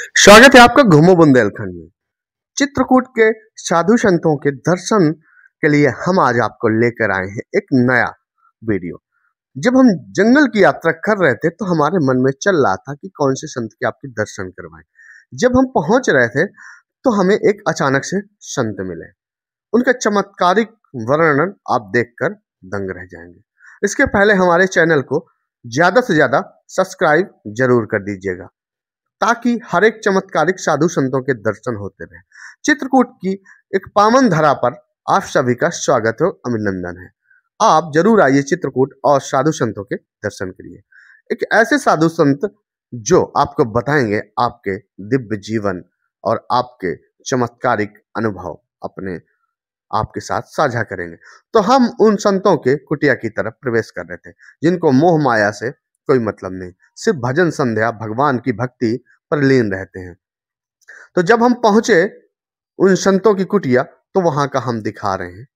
स्वागत है आपका घूमो बुंदेलखंड में। चित्रकूट के साधु संतों के दर्शन के लिए हम आज आपको लेकर आए हैं एक नया वीडियो। जब हम जंगल की यात्रा कर रहे थे तो हमारे मन में चल रहा था कि कौन से संत के आपके दर्शन करवाएं। जब हम पहुंच रहे थे तो हमें एक अचानक से संत मिले। उनका चमत्कारिक वर्णन आप देखकर दंग रह जाएंगे। इसके पहले हमारे चैनल को ज्यादा से ज्यादा सब्सक्राइब जरूर कर दीजिएगा ताकि हर एक चमत्कारिक साधु संतों के दर्शन होते रहे। चित्रकूट की एक पावन धरा पर आप सभी का स्वागत है, अभिनंदन है। आप जरूर आइए चित्रकूट और साधु संतों के दर्शन करिए। एक ऐसे साधु संत जो आपको बताएंगे आपके दिव्य जीवन और आपके चमत्कारिक अनुभव अपने आपके साथ साझा करेंगे। तो हम उन संतों के कुटिया की तरफ प्रवेश कर रहे थे जिनको मोह माया से कोई मतलब नहीं, सिर्फ भजन संध्या भगवान की भक्ति पर लीन रहते हैं। तो जब हम पहुंचे उन संतों की कुटिया तो वहां का हम दिखा रहे हैं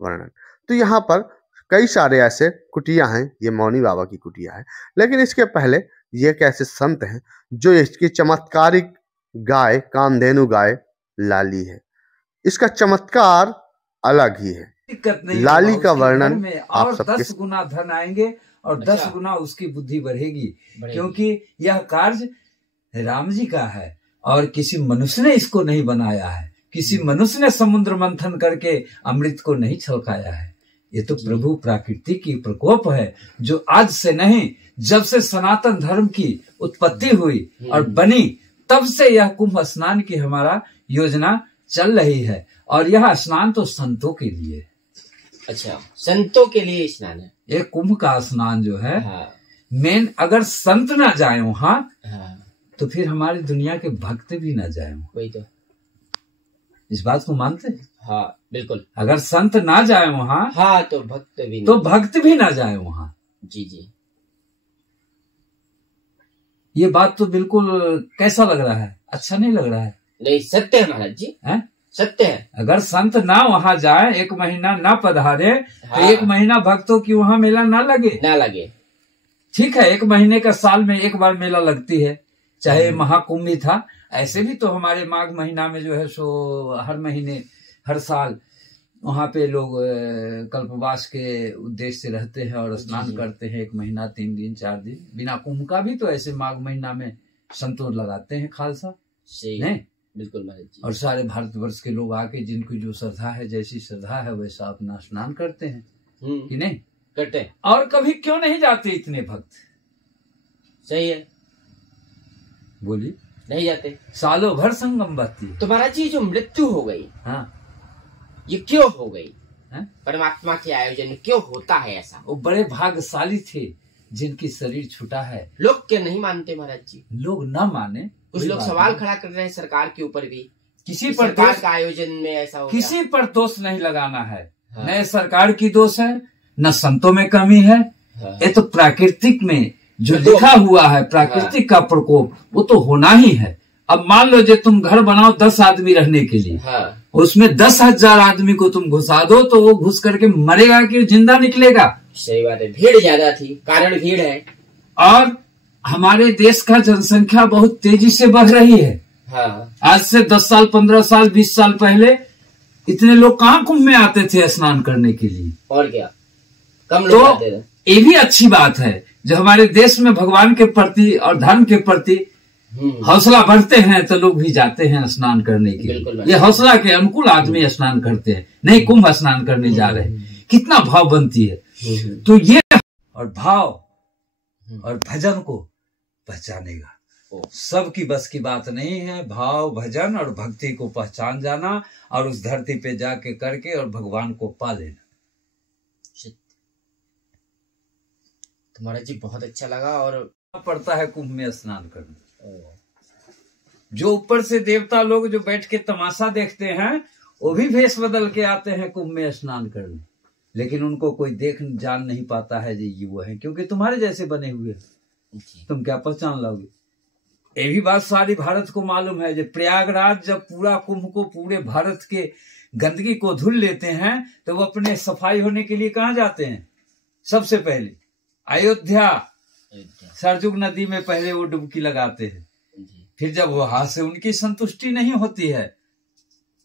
वर्णन। तो यहाँ पर कई सारे ऐसे कुटिया हैं, ये मौनी बाबा की कुटिया है, लेकिन इसके पहले ये एक ऐसे संत हैं जो इसकी चमत्कारिक गाय कामधेनु गाय लाली है। इसका चमत्कार अलग ही है। दिक्कत नहीं, लाली का वर्णन में आप और सबके 10 गुना धन आएंगे और 10 गुना उसकी बुद्धि बढ़ेगी, क्योंकि यह कार्य राम जी का है और किसी मनुष्य ने इसको नहीं बनाया है। किसी मनुष्य ने समुद्र मंथन करके अमृत को नहीं छलकाया है। ये तो प्रभु प्रकृति की प्रकोप है जो आज से नहीं, जब से सनातन धर्म की उत्पत्ति हुई और बनी तब से यह कुंभ स्नान की हमारा योजना चल रही है। और यह स्नान तो संतों के लिए। अच्छा, संतों के लिए स्नान है ये कुंभ का स्नान जो है। हाँ। मेन अगर संत ना जाए वहाँ हाँ। तो फिर हमारी दुनिया के भक्त भी ना जाए। वही तो, इस बात को मानते हैं? हाँ बिल्कुल। अगर संत ना जाए वहाँ हाँ तो भक्त भी तो भक्त भी ना जाए वहाँ। जी जी, ये बात तो बिल्कुल कैसा लग रहा है? अच्छा नहीं लग रहा है? नहीं, सत्य है महाराज जी, है? सत्य है। अगर संत ना वहाँ जाए, एक महीना ना पधारे, हाँ। तो एक महीना भक्तों की वहाँ मेला ना लगे। ना लगे, ठीक है, एक महीने का साल में एक बार मेला लगती है, चाहे महाकुंभ भी था। ऐसे भी तो हमारे माघ महीना में जो है सो हर महीने हर साल वहाँ पे लोग कल्पवास के उद्देश्य से रहते हैं और स्नान करते हैं। 1 महीना 3 दिन 4 दिन बिना कुंभ का भी तो ऐसे माघ महीना में संतों लगाते हैं खालसा। सही नहीं, बिल्कुल महाराज जी। और सारे भारतवर्ष के लोग आके जिनकी जो श्रद्धा है, जैसी श्रद्धा है वैसा अपना स्नान करते हैं कि नहीं करते हैं। और कभी क्यों नहीं जाते इतने भक्त? सही है, बोलिए। नहीं जाते, सालों भर संगम बहती है। तो महाराज जी जो मृत्यु हो गई, हाँ, ये क्यों हो गई? है? परमात्मा के आयोजन में क्यों होता है ऐसा? वो बड़े भाग्यशाली थे जिनकी शरीर छूटा है। लोग क्या नहीं मानते महाराज जी? लोग न माने, कुछ लोग सवाल खड़ा कर रहे हैं सरकार के ऊपर भी, किसी पर सरकार दोष का आयोजन में ऐसा हो किसी गया। पर दोष नहीं लगाना है। हाँ। न सरकार की दोष है, न संतों में कमी है। हाँ। ये तो प्राकृतिक में जो प्रकोप। लिखा हुआ है, प्राकृतिक का प्रकोप, वो तो होना ही है। अब मान लो जो तुम घर बनाओ 10 आदमी रहने के लिए, हाँ। उसमें 10,000 आदमी को तुम घुसा दो तो वो घुस करके मरेगा कि जिंदा निकलेगा? सही बात है, भीड़ ज्यादा थी, कारण भीड़ है। और हमारे देश का जनसंख्या बहुत तेजी से बढ़ रही है। हाँ। आज से 10 साल 15 साल 20 साल पहले इतने लोग कहाँ कुंभ में आते थे स्नान करने के लिए? और क्या, कम लोग आते थे। ये भी अच्छी बात है जो हमारे देश में भगवान के प्रति और धर्म के प्रति हौसला बढ़ते हैं तो लोग भी जाते हैं स्नान करने के लिए। ये हौसला के अनुकूल आदमी स्नान करते हैं, नहीं कुंभ स्नान करने जा रहे हैं। कितना भाव बनती है। तो ये और भाव और भजन को पहचानेगा। सबकी बस की बात नहीं है। भाव भजन और भक्ति को पहचान जाना और उस धरती पे जाके करके और भगवान को पा लेना। तुम्हारा जी बहुत अच्छा लगा। और पड़ता है कुंभ में स्नान करना। जो ऊपर से देवता लोग जो बैठ के तमाशा देखते हैं वो भी भेष बदल के आते हैं कुंभ में स्नान करने, लेकिन उनको कोई देख जान नहीं पाता है जी ये वो है, क्योंकि तुम्हारे जैसे बने हुए तुम क्या पहचान लोगे? ये भी बात सारी भारत को मालूम है। जो प्रयागराज जब पूरा कुंभ को पूरे भारत के गंदगी को धुल लेते हैं तो वो अपने सफाई होने के लिए कहाँ जाते हैं? सबसे पहले अयोध्या सरजुग नदी में पहले वो डुबकी लगाते हैं, फिर जब वहां से उनकी संतुष्टि नहीं होती है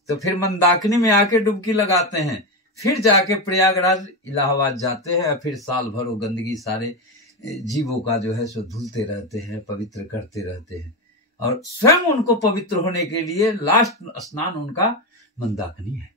तो फिर मंदाकिनी में आके डुबकी लगाते हैं, फिर जाके प्रयागराज इलाहाबाद जाते हैं, और फिर साल भर वो गंदगी सारे जीवों का जो है सो धुलते रहते हैं, पवित्र करते रहते हैं। और स्वयं उनको पवित्र होने के लिए लास्ट स्नान उनका मंदाकिनी है।